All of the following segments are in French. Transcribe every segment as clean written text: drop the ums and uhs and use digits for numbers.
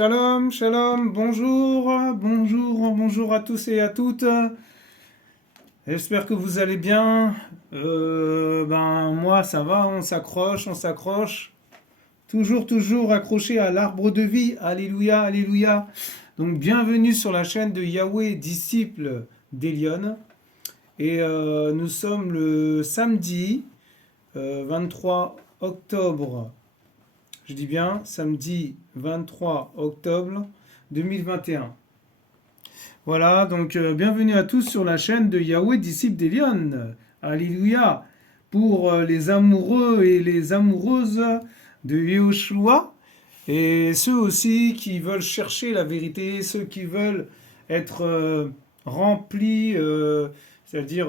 Shalom, shalom, bonjour à tous et à toutes. J'espère que vous allez bien. Moi ça va, on s'accroche. Toujours accroché à l'arbre de vie. Alléluia, alléluia. Donc bienvenue sur la chaîne de Yahweh, disciple d'Elion. Et nous sommes le samedi 23 octobre. Je dis bien samedi 23 octobre 2021. Voilà, donc bienvenue à tous sur la chaîne de Yahweh, disciple d'Elion. Alléluia. Pour les amoureux et les amoureuses de Yehoshua et ceux aussi qui veulent chercher la vérité, ceux qui veulent être remplis, c'est-à-dire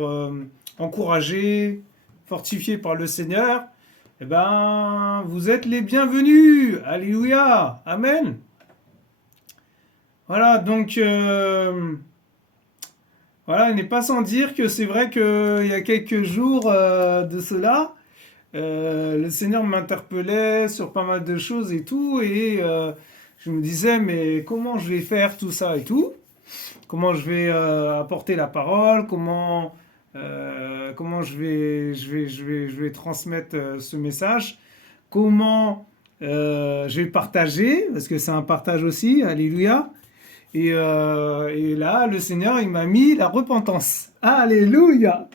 encouragés, fortifiés par le Seigneur. Eh ben, vous êtes les bienvenus. Alléluia. Amen. Voilà, donc, voilà, il n'est pas sans dire que c'est vrai qu'il y a quelques jours de cela, le Seigneur m'interpellait sur pas mal de choses et tout, et je me disais, mais comment je vais faire tout ça et tout? Comment je vais apporter la parole? Comment je vais transmettre ce message? Comment je vais partager? Parce que c'est un partage aussi, alléluia. Et là, le Seigneur, il m'a mis la repentance. Alléluia!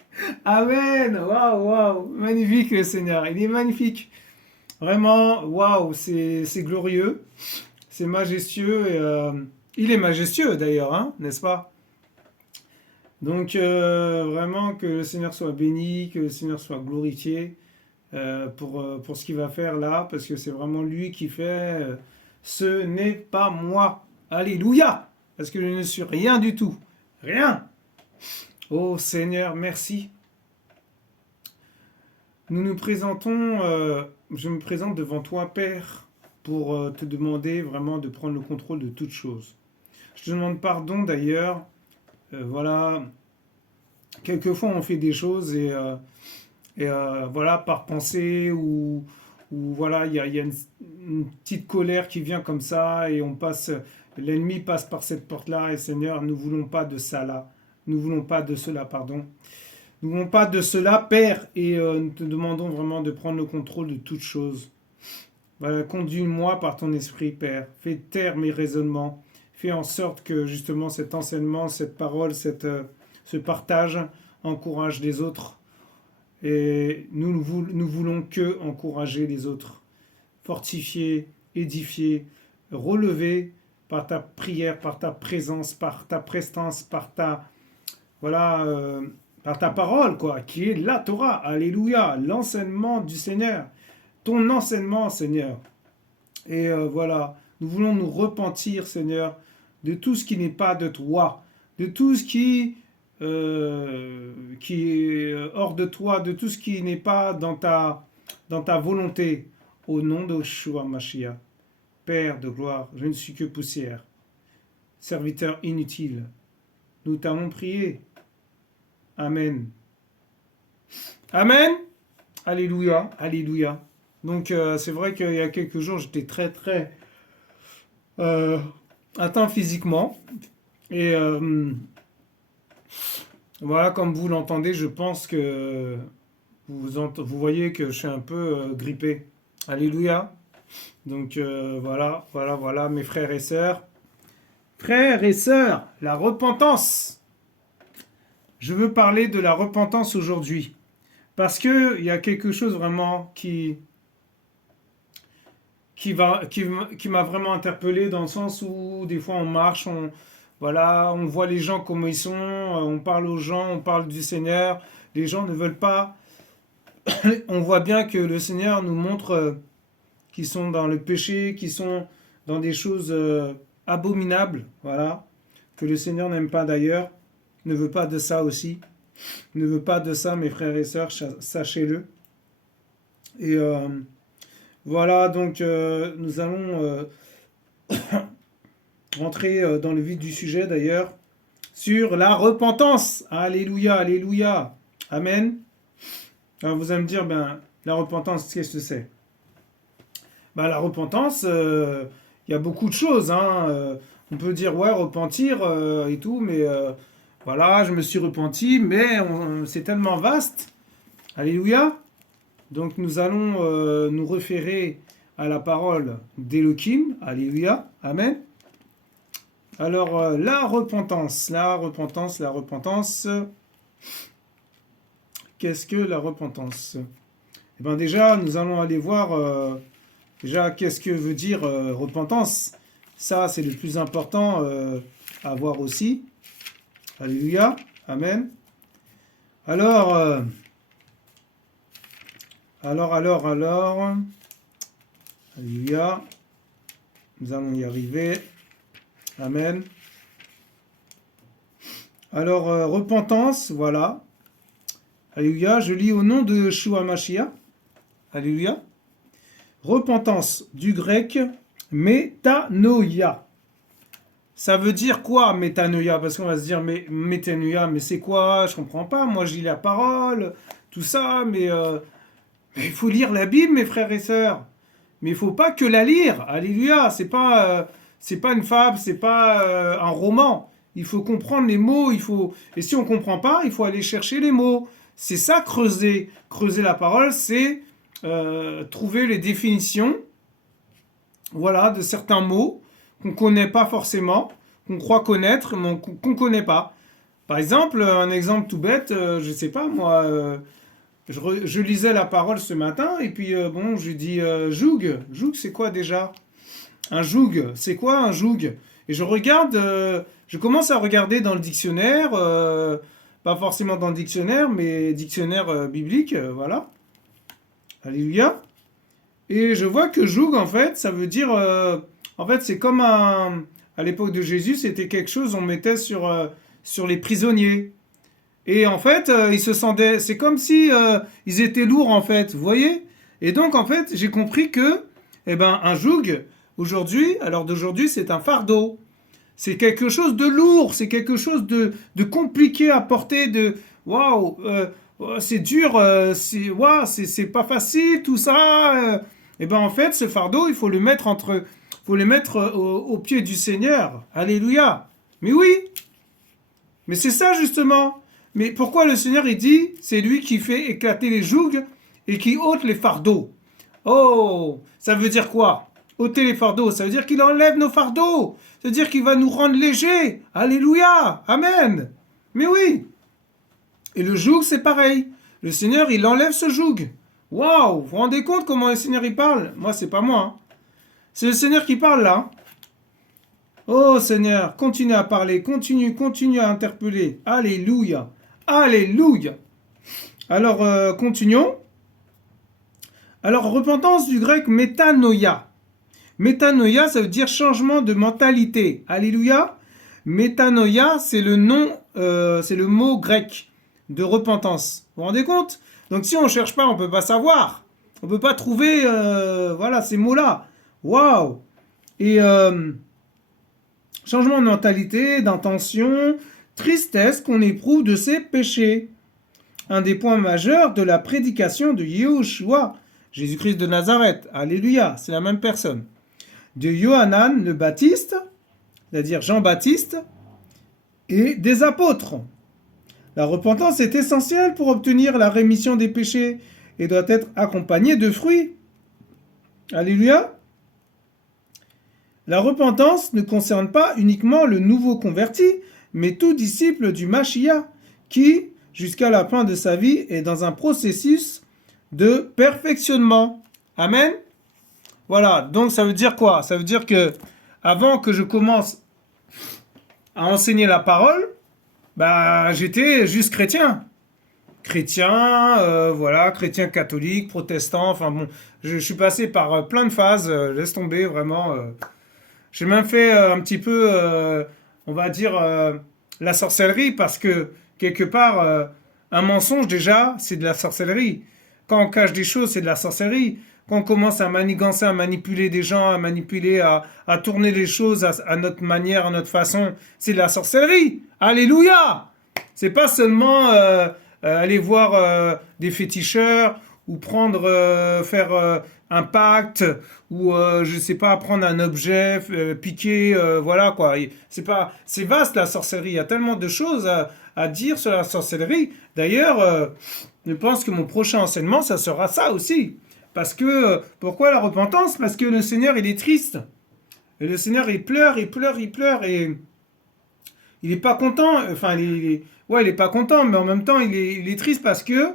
Amen! Waouh, waouh! Magnifique le Seigneur, il est magnifique. Vraiment, waouh, c'est glorieux, c'est majestueux. Et, il est majestueux d'ailleurs, hein, n'est-ce pas? Donc, vraiment, que le Seigneur soit béni, que le Seigneur soit glorifié pour ce qu'il va faire là, parce que c'est vraiment lui qui fait. Ce n'est pas moi. Alléluia! Parce que je ne suis rien du tout. Rien. Oh Seigneur, merci. Nous nous présentons, je me présente devant toi, Père, pour te demander vraiment de prendre le contrôle de toutes choses. Je te demande pardon d'ailleurs. Voilà, quelquefois on fait des choses et voilà, par pensée ou voilà, il y a une petite colère qui vient comme ça et l'ennemi passe par cette porte-là et Seigneur, nous voulons pas de ça là. Nous voulons pas de cela, pardon. Nous ne voulons pas de cela, Père, et nous te demandons vraiment de prendre le contrôle de toutes choses. Voilà, conduis-moi par ton esprit, Père. Fais taire mes raisonnements. Fais en sorte que justement cet enseignement, cette parole, ce partage encourage les autres. Et nous voulons que encourager les autres. Fortifier, édifier, relever par ta prière, par ta présence, par ta prestance, voilà, par ta parole, quoi, qui est la Torah. Alléluia, l'enseignement du Seigneur. Ton enseignement, Seigneur. Et voilà, nous voulons nous repentir, Seigneur, de tout ce qui n'est pas de toi, de tout ce qui est hors de toi, de tout ce qui n'est pas dans ta volonté. Au nom de Yeshua Mashiach, Père de gloire, je ne suis que poussière, serviteur inutile. Nous t'avons prié. Amen. Amen. Alléluia, alléluia. Donc c'est vrai qu'il y a quelques jours, j'étais très euh, atteint physiquement. Et voilà, comme vous l'entendez, je pense que vous voyez que je suis un peu grippé. Alléluia. Donc voilà, mes frères et sœurs. Frères et sœurs, la repentance. Je veux parler de la repentance aujourd'hui. Parce qu'il y a quelque chose vraiment qui m'a vraiment interpellé dans le sens où des fois on marche, voilà, on voit les gens comme ils sont, on parle aux gens, on parle du Seigneur, les gens ne veulent pas. On voit bien que le Seigneur nous montre qu'ils sont dans le péché, qu'ils sont dans des choses abominables, voilà, que le Seigneur n'aime pas d'ailleurs, ne veut pas de ça aussi, ne veut pas de ça, mes frères et sœurs, sachez-le. Et voilà, donc nous allons rentrer dans le vif du sujet d'ailleurs, sur la repentance. Alléluia, alléluia. Amen. Alors vous allez me dire, la repentance, qu'est-ce que c'est? La repentance, il y a beaucoup de choses, hein. On peut dire, ouais, repentir et tout, mais voilà, je me suis repenti, mais c'est tellement vaste. Alléluia. Donc nous allons nous référer à la parole d'Elohim. Alléluia. Amen. Alors, la repentance. Qu'est-ce que la repentance? Eh bien déjà, nous allons aller voir déjà qu'est-ce que veut dire repentance. Ça, c'est le plus important à voir aussi. Alléluia. Amen. Alors, Alléluia. Nous allons y arriver. Amen. Alors, repentance, voilà. Alléluia. Je lis au nom de Yeshua Mashiach. Alléluia. Repentance, du grec, métanoïa. Ça veut dire quoi, métanoïa? Parce qu'on va se dire, mais métanoïa, mais c'est quoi? Je comprends pas. Moi, je lis la parole, tout ça, mais il faut lire la Bible, mes frères et sœurs. Mais il faut pas que la lire. Alléluia. C'est pas une fable, c'est pas un roman. Il faut comprendre les mots. Et si on comprend pas, il faut aller chercher les mots. C'est ça, creuser. Creuser la parole, c'est trouver les définitions, voilà, de certains mots qu'on connaît pas forcément, qu'on croit connaître, mais qu'on connaît pas. Par exemple, un exemple tout bête, je sais pas moi, je lisais la parole ce matin et puis bon, je dis joug. Joug, c'est quoi déjà? Un joug, c'est quoi un joug? Et je commence à regarder dans le dictionnaire, pas forcément dans le dictionnaire, mais dictionnaire biblique, voilà. Alléluia. Et je vois que joug, en fait, ça veut dire, en fait, c'est comme à l'époque de Jésus, c'était quelque chose on mettait sur les prisonniers. Et en fait, ils se sentaient, c'est comme si ils étaient lourds en fait, vous voyez? Et donc en fait, j'ai compris que, eh ben, un joug aujourd'hui, à l'heure d'aujourd'hui, c'est un fardeau. C'est quelque chose de lourd, c'est quelque chose de compliqué à porter, de waouh, c'est dur, c'est pas facile tout ça. Et ben en fait, ce fardeau, il faut le mettre au pied du Seigneur. Alléluia. Mais oui, mais c'est ça justement. Mais pourquoi le Seigneur, il dit, c'est lui qui fait éclater les jougs et qui ôte les fardeaux. Oh, ça veut dire quoi? Ôter les fardeaux, ça veut dire qu'il enlève nos fardeaux. Ça veut dire qu'il va nous rendre légers. Alléluia, amen. Mais oui. Et le joug, c'est pareil. Le Seigneur, il enlève ce joug. Waouh, vous vous rendez compte comment le Seigneur, il parle? Moi, c'est pas moi. Hein. C'est le Seigneur qui parle là. Oh Seigneur, continue à parler, continue à interpeller. Alléluia. Alléluia. Alors, continuons. Alors, repentance du grec métanoïa. Métanoïa, ça veut dire changement de mentalité. Alléluia. Métanoïa, c'est le mot grec de repentance. Vous vous rendez compte? Donc, si on ne cherche pas, on ne peut pas savoir. On ne peut pas trouver, voilà, ces mots-là. Waouh. Et changement de mentalité, d'intention, tristesse qu'on éprouve de ses péchés. Un des points majeurs de la prédication de Yahushua, Jésus-Christ de Nazareth. Alléluia, c'est la même personne. De Yohanan le Baptiste, c'est-à-dire Jean-Baptiste, et des apôtres. La repentance est essentielle pour obtenir la rémission des péchés et doit être accompagnée de fruits. Alléluia. La repentance ne concerne pas uniquement le nouveau converti, mais tout disciple du Mashiach qui, jusqu'à la fin de sa vie, est dans un processus de perfectionnement. Amen. Voilà, donc ça veut dire quoi? Ça veut dire que avant que je commence à enseigner la parole, bah j'étais juste chrétien. Chrétien, voilà, chrétien catholique, protestant, enfin bon, je suis passé par plein de phases, laisse tomber vraiment. J'ai même fait un petit peu, on va dire, la sorcellerie, parce que quelque part, un mensonge déjà, c'est de la sorcellerie. Quand on cache des choses, c'est de la sorcellerie. Quand on commence à manigancer, à manipuler des gens, à manipuler, à tourner les choses à notre manière, à notre façon, c'est de la sorcellerie. Alléluia! C'est pas seulement aller voir des féticheurs ou faire un pacte ou je sais pas prendre un objet, piquer, voilà quoi. C'est vaste la sorcellerie. Il y a tellement de choses à dire sur la sorcellerie. D'ailleurs, je pense que mon prochain enseignement, ça sera ça aussi. Parce que pourquoi la repentance? Parce que le Seigneur il est triste. Et le Seigneur il pleure, il pleure, il pleure et il est pas content. Enfin, ouais, il est pas content, mais en même temps il est triste parce que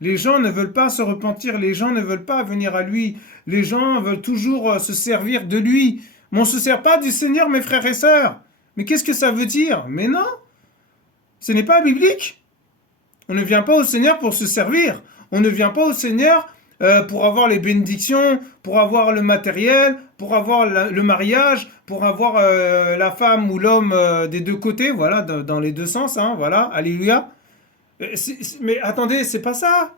les gens ne veulent pas se repentir, les gens ne veulent pas venir à lui, les gens veulent toujours se servir de lui. Mais on ne se sert pas du Seigneur, mes frères et sœurs. Mais qu'est-ce que ça veut dire? Mais non, ce n'est pas biblique. On ne vient pas au Seigneur pour se servir. On ne vient pas au Seigneur pour avoir les bénédictions, pour avoir le matériel, pour avoir le mariage, pour avoir la femme ou l'homme des deux côtés, voilà, dans les deux sens, hein, voilà, alléluia. Mais attendez, c'est pas ça.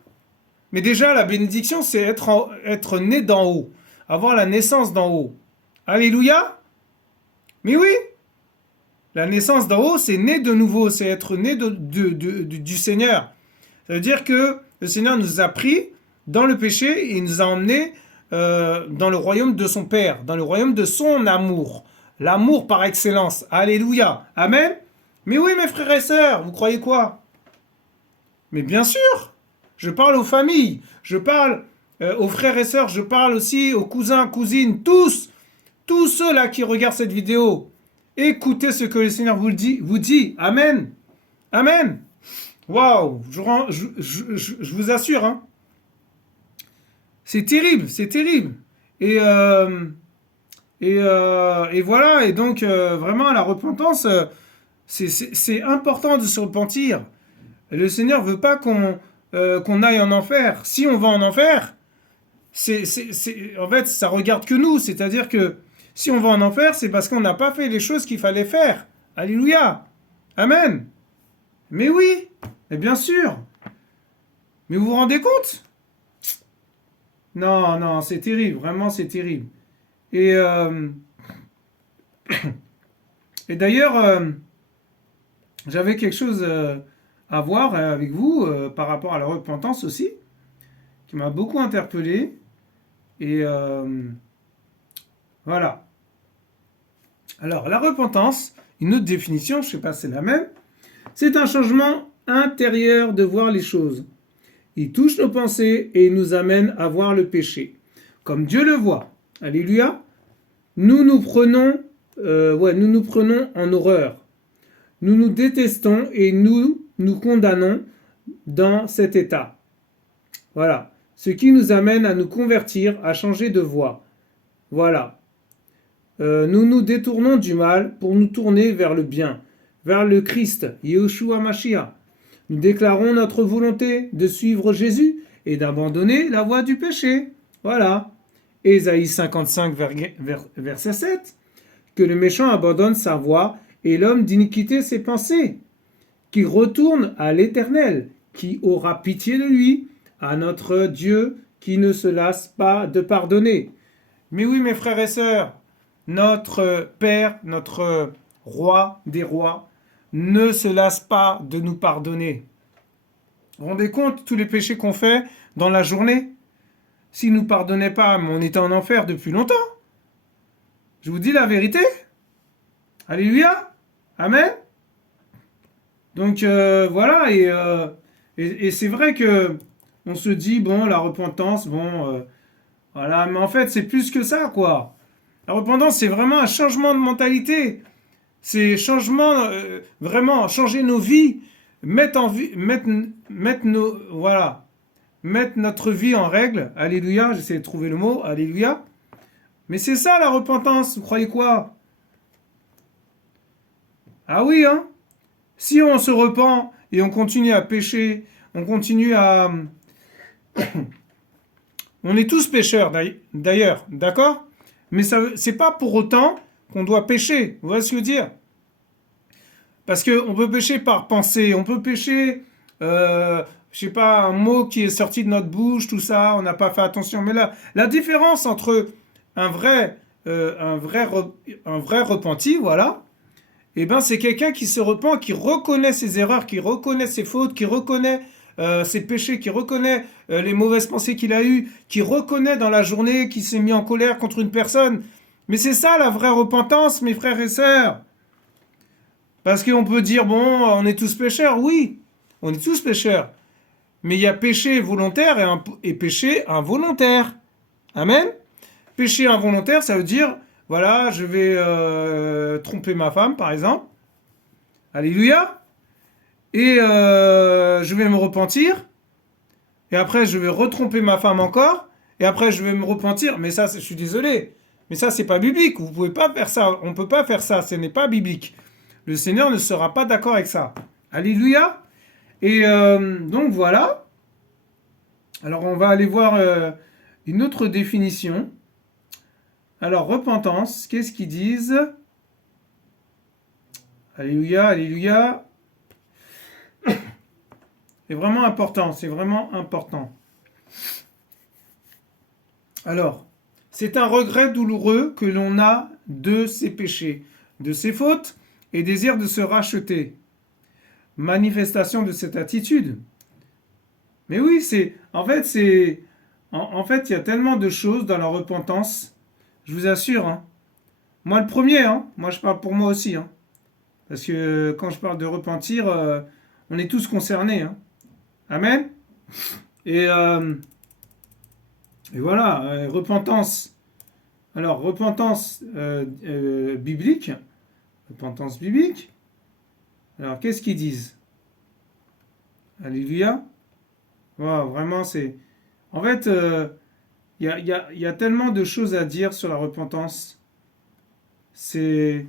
Mais déjà, la bénédiction, c'est être né d'en haut, avoir la naissance d'en haut. Alléluia. Mais oui, la naissance d'en haut, c'est né de nouveau, c'est être né du Seigneur. Ça veut dire que le Seigneur nous a pris dans le péché et il nous a emmenés dans le royaume de son Père, dans le royaume de son amour. L'amour par excellence. Alléluia. Amen. Mais oui, mes frères et sœurs, vous croyez quoi? Mais bien sûr, je parle aux familles, je parle aux frères et sœurs, je parle aussi aux cousins, cousines, tous ceux-là qui regardent cette vidéo. Écoutez ce que le Seigneur vous dit. Amen. Amen. Waouh, je vous assure, hein. C'est terrible, c'est terrible. Et, et voilà, et donc vraiment la repentance, c'est important de se repentir. Le Seigneur veut pas qu'on aille en enfer. Si on va en enfer, en fait, ça regarde que nous. C'est-à-dire que si on va en enfer, c'est parce qu'on n'a pas fait les choses qu'il fallait faire. Alléluia. Amen. Mais oui, mais bien sûr. Mais vous vous rendez compte? Non, non, c'est terrible. Vraiment, c'est terrible. Et, et d'ailleurs, j'avais quelque chose à voir avec vous par rapport à la repentance aussi, qui m'a beaucoup interpellé. Et voilà. Alors, la repentance, une autre définition, je ne sais pas si c'est la même, c'est un changement intérieur de voir les choses. Il touche nos pensées et il nous amène à voir le péché, comme Dieu le voit. Alléluia. Nous nous prenons en horreur. Nous nous détestons et nous condamnons dans cet état. Voilà. Ce qui nous amène à nous convertir, à changer de voie. Voilà. Nous nous détournons du mal pour nous tourner vers le bien, vers le Christ, Yeshua Mashiach. Nous déclarons notre volonté de suivre Jésus et d'abandonner la voie du péché. Voilà. Ésaïe 55, verset 7. Que le méchant abandonne sa voie et l'homme d'iniquité ses pensées, qui retourne à l'Éternel, qui aura pitié de lui, à notre Dieu qui ne se lasse pas de pardonner. Mais oui, mes frères et sœurs, notre Père, notre Roi des rois, ne se lasse pas de nous pardonner. Vous vous rendez compte tous les péchés qu'on fait dans la journée? S'il ne nous pardonnait pas, on était en enfer depuis longtemps. Je vous dis la vérité. Alléluia. Amen. Donc voilà, et c'est vrai que on se dit, bon, la repentance, bon, voilà, mais en fait, c'est plus que ça, quoi. La repentance, c'est vraiment un changement de mentalité. C'est changement, vraiment, changer nos vies, mettre notre vie en règle. Alléluia, j'essaie de trouver le mot, alléluia. Mais c'est ça la repentance, vous croyez quoi? Ah oui, hein? Si on se repent et on continue à pécher, on continue à... On est tous pécheurs d'ailleurs, d'accord? Mais c'est pas pour autant qu'on doit pécher. Vous voyez ce que je veux dire? Parce qu'on peut pécher par pensée, on peut pécher, je sais pas, un mot qui est sorti de notre bouche, tout ça, on n'a pas fait attention. Mais là, la différence entre un vrai repenti, voilà, et ben c'est quelqu'un qui se repent, qui reconnaît ses erreurs, qui reconnaît ses fautes, qui reconnaît ses péchés, qui reconnaît les mauvaises pensées qu'il a eues, qui reconnaît dans la journée qu'il s'est mis en colère contre une personne. Mais c'est ça la vraie repentance, mes frères et sœurs. Parce qu'on peut dire, bon, on est tous pécheurs. Oui, on est tous pécheurs. Mais il y a péché volontaire et péché involontaire. Amen. Péché involontaire, ça veut dire, voilà, je vais tromper ma femme, par exemple. Alléluia. Et je vais me repentir. Et après, je vais retromper ma femme encore. Et après, je vais me repentir. Mais ça, je suis désolé. Mais ça, c'est pas biblique. Vous pouvez pas faire ça. On peut pas faire ça. Ce n'est pas biblique. Le Seigneur ne sera pas d'accord avec ça. Alléluia. Et donc, voilà. Alors, on va aller voir une autre définition. Alors, repentance, qu'est-ce qu'ils disent? Alléluia, alléluia. C'est vraiment important, c'est vraiment important. Alors, c'est un regret douloureux que l'on a de ses péchés, de ses fautes et désir de se racheter. Manifestation de cette attitude. Mais oui, en fait, il y a tellement de choses dans la repentance. Je vous assure, hein. Moi le premier, hein. Moi je parle pour moi aussi, hein. Parce que quand je parle de repentir, on est tous concernés, hein. Amen. Et, et voilà, repentance. Alors, repentance biblique. Repentance biblique. Alors, qu'est-ce qu'ils disent? Alléluia. Wow, vraiment, c'est... En fait, il y a tellement de choses à dire sur la repentance. C'est...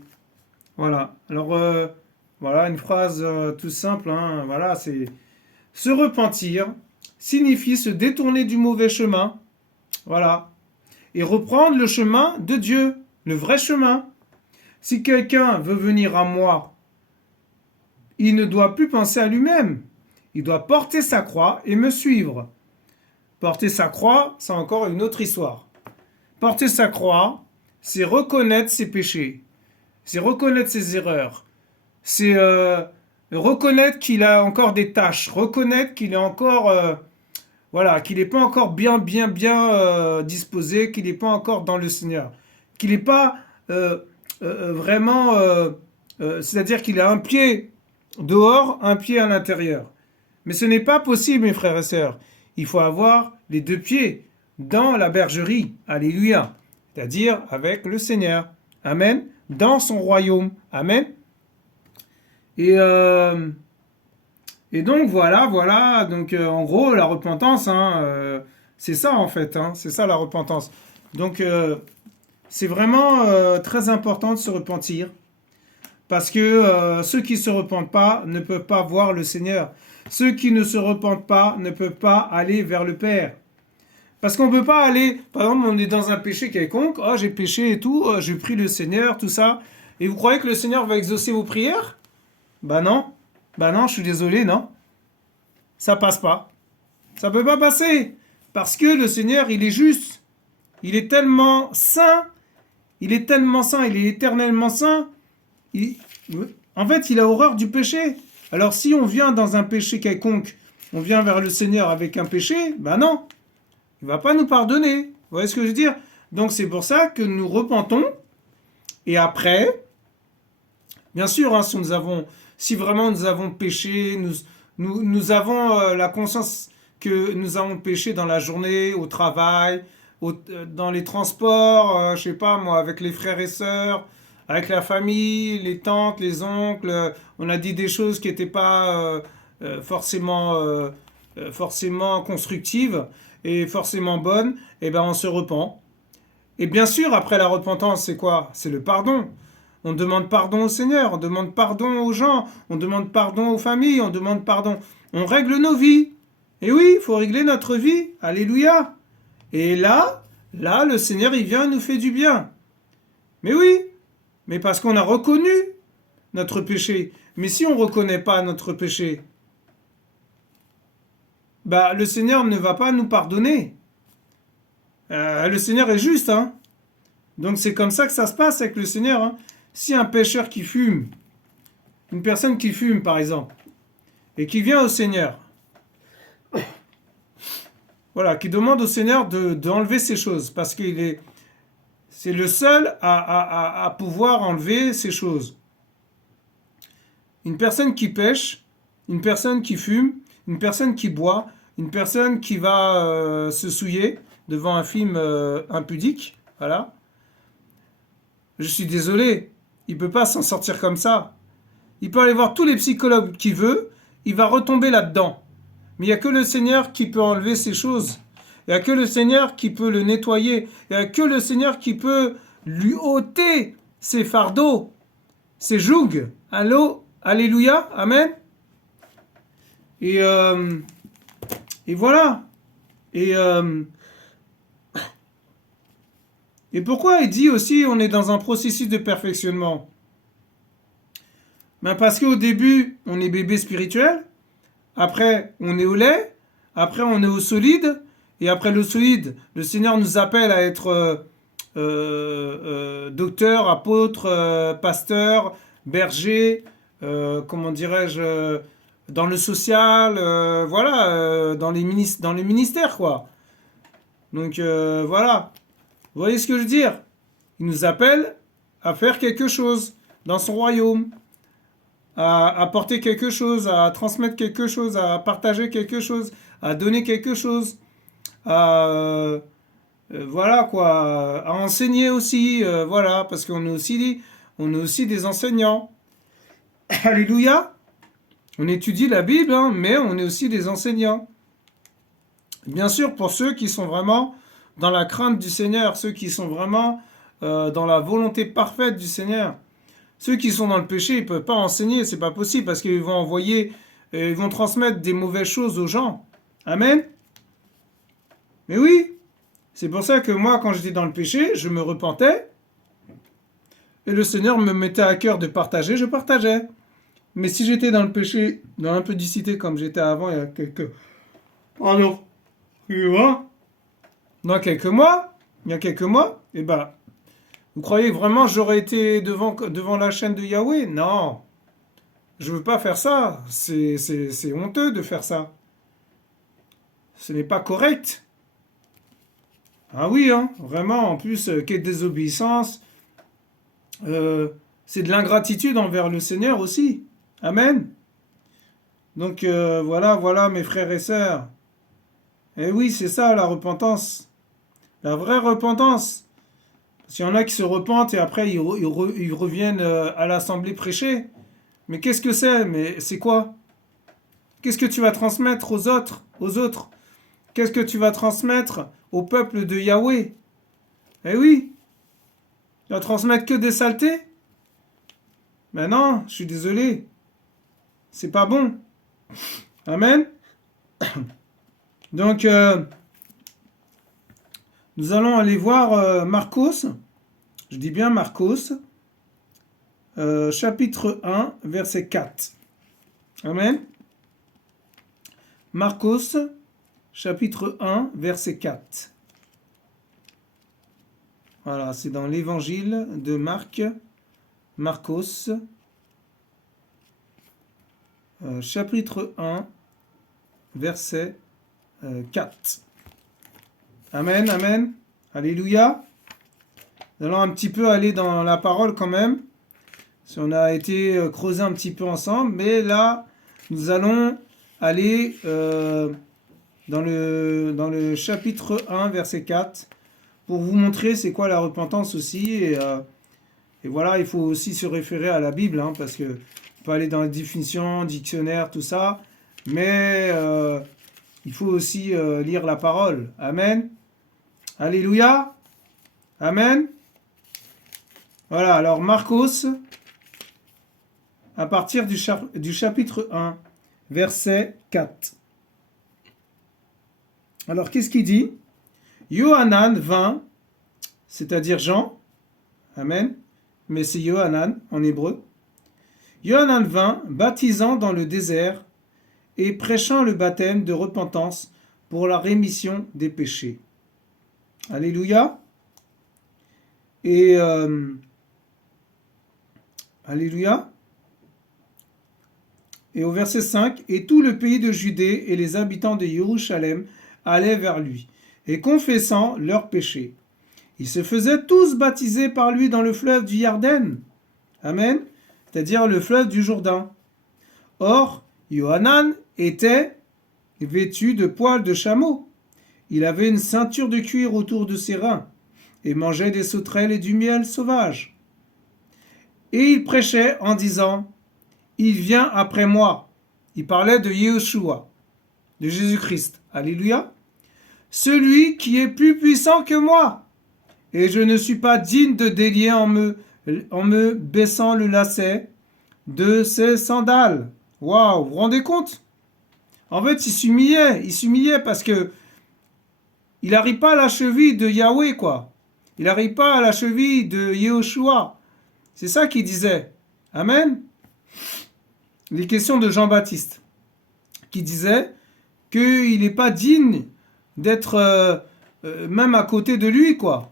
Voilà. Alors, voilà, une phrase tout simple, hein. Voilà, c'est... Se repentir signifie se détourner du mauvais chemin. Voilà. Et reprendre le chemin de Dieu, le vrai chemin. Si quelqu'un veut venir à moi, il ne doit plus penser à lui-même. Il doit porter sa croix et me suivre. Porter sa croix, c'est encore une autre histoire. Porter sa croix, c'est reconnaître ses péchés. C'est reconnaître ses erreurs. C'est reconnaître qu'il a encore des tâches. Reconnaître qu'il est encore... voilà, qu'il n'est pas encore bien disposé, qu'il n'est pas encore dans le Seigneur. Qu'il n'est pas vraiment... c'est-à-dire qu'il a un pied dehors, un pied à l'intérieur. Mais ce n'est pas possible, mes frères et sœurs. Il faut avoir les deux pieds dans la bergerie. Alléluia. C'est-à-dire avec le Seigneur. Amen. Dans son royaume. Amen. Et donc voilà. Donc en gros, la repentance, hein, c'est ça en fait. Hein, c'est ça la repentance. Donc c'est vraiment très important de se repentir. Parce que ceux qui ne se repentent pas ne peuvent pas voir le Seigneur. Ceux qui ne se repentent pas ne peuvent pas aller vers le Père. Parce qu'on ne peut pas aller, par exemple, on est dans un péché quelconque, oh j'ai péché et tout, oh, j'ai pris le Seigneur, tout ça, et vous croyez que le Seigneur va exaucer vos prières? Bah non, je suis désolé, non. Ça passe pas. Ça peut pas passer. Parce que le Seigneur, il est juste. Il est tellement saint, il est éternellement saint. En fait, il a horreur du péché. Alors si on vient dans un péché quelconque, on vient vers le Seigneur avec un péché, ben non, il va pas nous pardonner. Vous voyez ce que je veux dire? Donc c'est pour ça que nous repentons. Et après, bien sûr, hein, si vraiment nous avons péché, nous avons la conscience que nous avons péché dans la journée, au travail, dans les transports, je sais pas moi, avec les frères et sœurs, avec la famille, les tantes, les oncles, on a dit des choses qui n'étaient pas forcément constructives et forcément bonnes, et ben on se repent. Et bien sûr, après la repentance, c'est quoi? C'est le pardon. On demande pardon au Seigneur, on demande pardon aux gens, on demande pardon aux familles, on demande pardon. On règle nos vies. Et oui, il faut régler notre vie. Alléluia. Et là, le Seigneur, il vient et nous fait du bien. Mais oui, mais parce qu'on a reconnu notre péché. Mais si on ne reconnaît pas notre péché, bah, le Seigneur ne va pas nous pardonner. Le Seigneur est juste, hein. Donc c'est comme ça que ça se passe avec le Seigneur, hein. Si un pécheur qui fume, une personne qui fume par exemple, et qui vient au Seigneur, voilà, qui demande au Seigneur d'enlever ces choses, parce c'est le seul à pouvoir enlever ces choses. Une personne qui pêche, une personne qui fume, une personne qui boit, une personne qui va se souiller devant un film impudique, voilà. Je suis désolé, il peut pas s'en sortir comme ça. Il peut aller voir tous les psychologues qu'il veut, il va retomber là-dedans. Mais il n'y a que le Seigneur qui peut enlever ces choses. Il n'y a que le Seigneur qui peut le nettoyer. Il n'y a que le Seigneur qui peut lui ôter ses fardeaux, ses jougs. Allô, alléluia, amen. Et, euh, et voilà. Et, euh, et pourquoi il dit aussi on est dans un processus de perfectionnement? Ben parce qu'au début, on est bébé spirituel. Après, on est au lait. Après, on est au solide. Et après le solide, le Seigneur nous appelle à être docteur, apôtre, pasteur, berger, comment dirais-je, dans le social, voilà, dans les ministères, quoi. Donc, voilà. Vous voyez ce que je veux dire? Il nous appelle à faire quelque chose dans son royaume, à apporter quelque chose, à transmettre quelque chose, à partager quelque chose, à donner quelque chose, à voilà quoi, à enseigner aussi, voilà, parce on est aussi des enseignants. Alléluia. On étudie la Bible, hein, mais on est aussi des enseignants. Bien sûr, pour ceux qui sont vraiment dans la crainte du Seigneur, ceux qui sont vraiment dans la volonté parfaite du Seigneur. Ceux qui sont dans le péché, ils ne peuvent pas enseigner, c'est pas possible, parce qu'ils vont ils vont transmettre des mauvaises choses aux gens. Amen. Mais oui, c'est pour ça que moi, quand j'étais dans le péché, je me repentais, et le Seigneur me mettait à cœur de partager, je partageais. Mais si j'étais dans le péché, dans l'impudicité comme j'étais avant, il y a quelques... Pardon. Il y a quelques mois, eh ben, vous croyez vraiment que j'aurais été devant la chaîne de Yahweh? Non, je veux pas faire ça. C'est honteux de faire ça. Ce n'est pas correct. Ah oui, hein, vraiment, en plus, quelle désobéissance. C'est de l'ingratitude envers le Seigneur aussi. Amen. Donc voilà mes frères et sœurs. Et oui, c'est ça la repentance. La vraie repentance. S'il y en a qui se repentent et après ils reviennent à l'assemblée prêcher. Mais qu'est-ce que c'est? Mais c'est quoi? Qu'est-ce que tu vas transmettre aux autres? Qu'est-ce que tu vas transmettre au peuple de Yahweh? Eh oui, tu vas transmettre que des saletés? Mais non, je suis désolé. C'est pas bon. Amen. Donc, nous allons aller voir Marcos. Je dis bien Marcos. Chapitre 1, verset 4. Amen. Marcos, chapitre 1, verset 4. Voilà, c'est dans l'évangile de Marc, Marcos, chapitre 1, verset 4. Amen, amen. Alléluia. Nous allons un petit peu aller dans la parole quand même. Si on a été creusé un petit peu ensemble, mais là, nous allons aller dans le chapitre 1, verset 4, pour vous montrer c'est quoi la repentance aussi. Et voilà, il faut aussi se référer à la Bible, hein, parce que on peut aller dans les définitions, dictionnaire, tout ça, mais il faut aussi lire la parole. Amen. Alléluia. Amen. Voilà, alors Marcos, à partir du chapitre 1, verset 4. Alors, qu'est-ce qu'il dit? Yohanan vint, c'est-à-dire Jean, amen, mais c'est Yohanan en hébreu. Yohanan vint, baptisant dans le désert et prêchant le baptême de repentance pour la rémission des péchés. Alléluia. Et Alléluia. Et au verset 5, « Et tout le pays de Judée et les habitants de Jérusalem allaient vers lui, et confessant leurs péchés. Ils se faisaient tous baptiser par lui dans le fleuve du Yarden. Amen. C'est-à-dire le fleuve du Jourdain. Or, Yohanan était vêtu de poils de chameau. Il avait une ceinture de cuir autour de ses reins et mangeait des sauterelles et du miel sauvage. Et il prêchait en disant, « Il vient après moi. » Il parlait de Yeshua, de Jésus-Christ. Alléluia. « Celui qui est plus puissant que moi. Et je ne suis pas digne de délier en me baissant le lacet de ses sandales. » Waouh, vous vous rendez compte? En fait, il s'humiliait parce que il n'arrive pas à la cheville de Yahweh, quoi. Il n'arrive pas à la cheville de Yehoshua. C'est ça qu'il disait. Amen. Les questions de Jean-Baptiste, qui disait qu'il n'est pas digne d'être même à côté de lui, quoi.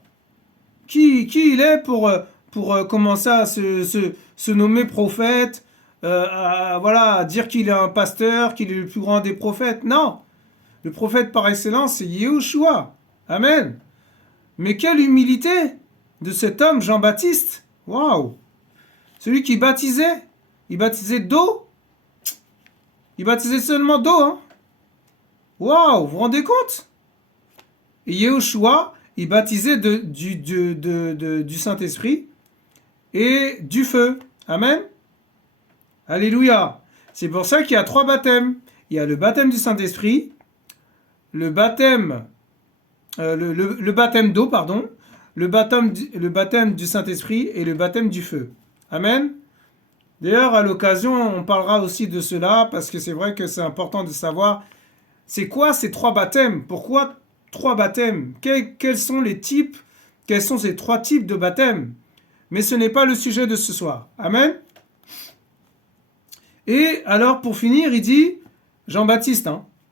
Qui il est pour commencer à se nommer prophète, à dire qu'il est un pasteur, qu'il est le plus grand des prophètes? Non. Le prophète par excellence, c'est Yehoshua. Amen. Mais quelle humilité de cet homme, Jean-Baptiste. Waouh. Celui qui baptisait. Il baptisait d'eau. Il baptisait seulement d'eau. Hein. Waouh, vous vous rendez compte? Et Yehoshua, il baptisait du Saint-Esprit et du feu. Amen. Alléluia. C'est pour ça qu'il y a 3 baptêmes. Il y a le baptême du Saint-Esprit, le baptême d'eau, pardon, le baptême du Saint-Esprit et le baptême du feu. Amen. D'ailleurs, à l'occasion, on parlera aussi de cela, parce que c'est vrai que c'est important de savoir, c'est quoi ces 3 baptêmes? Pourquoi 3 baptêmes? Quels sont les types? Quels sont ces 3 types de baptêmes? Mais ce n'est pas le sujet de ce soir. Amen. Et alors, pour finir, il dit, Jean-Baptiste,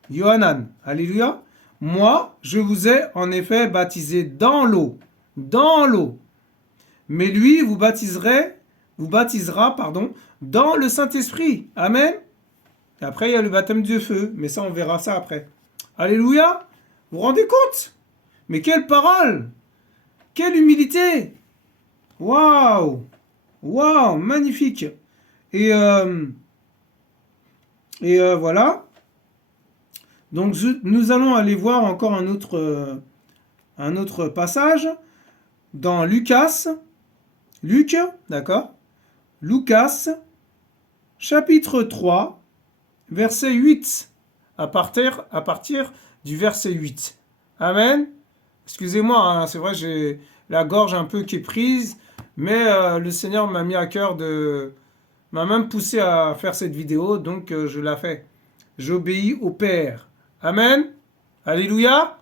Yohanan, alléluia, moi, je vous ai en effet baptisé dans l'eau, mais lui vous baptisera, dans le Saint-Esprit. Amen. Et après, il y a le baptême du feu, mais ça, on verra ça après. Alléluia. Vous vous rendez compte? Mais quelle parole! Quelle humilité! Waouh! Waouh! Magnifique! Et voilà. Donc, nous allons aller voir encore un autre passage dans Luc, d'accord? Lucas, chapitre 3, verset 8, à partir du verset 8. Amen. Excusez-moi, c'est vrai, j'ai la gorge un peu qui est prise, mais le Seigneur m'a mis à cœur m'a même poussé à faire cette vidéo, donc je la fais. J'obéis au Père. Amen. Alléluia.